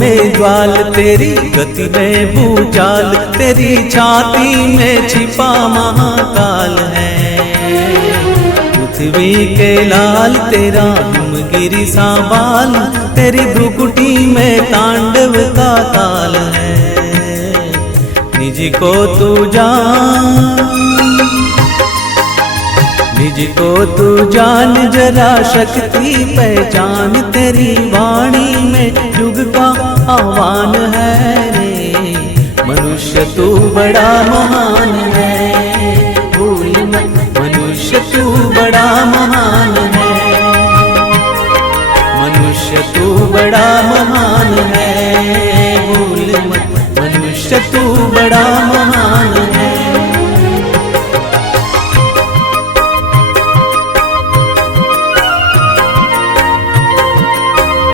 में ज्वाल, तेरी गति में भूचाल तेरी छाती में छिपा महाकाल है। पृथ्वी के लाल, तेरा हिमगिरी सा बाल तेरी भ्रुकुटी में तांडव का ताल है। निज को तू जान, निज को तू जान, जरा शक्ति पहचान तेरी वाणी आह्वान है रे। मनुष्य तू बड़ा महान है। भूल मत, मनुष्य तू बड़ा महान है। मनुष्य तू बड़ा महान